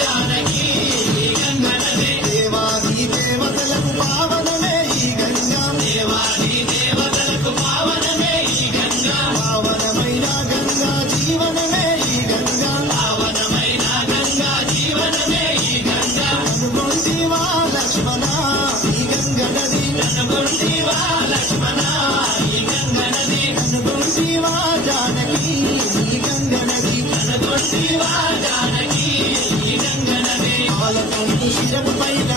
జానకి ఈ గంగా నది దేవాది దేవతలకు పావనమే ఈ గంగా దేవాది దేవతలకు పావనమే ఈ గంగా పావనమైన గంగా జీవనమే ఈ గంగా పావనమైన గంగా జీవనమే ఈ గంగా అనుగొంటివా లక్ష్మణ ఈ గంగా నది అనుగొంటివా లక్ష్మణ ఈ గంగా నది అనుగొంటివా జానకి ఈ గంగా నది అనుగొంటివా జానకి ఈ గంగా నది పాలకొంగు శిరపు పైన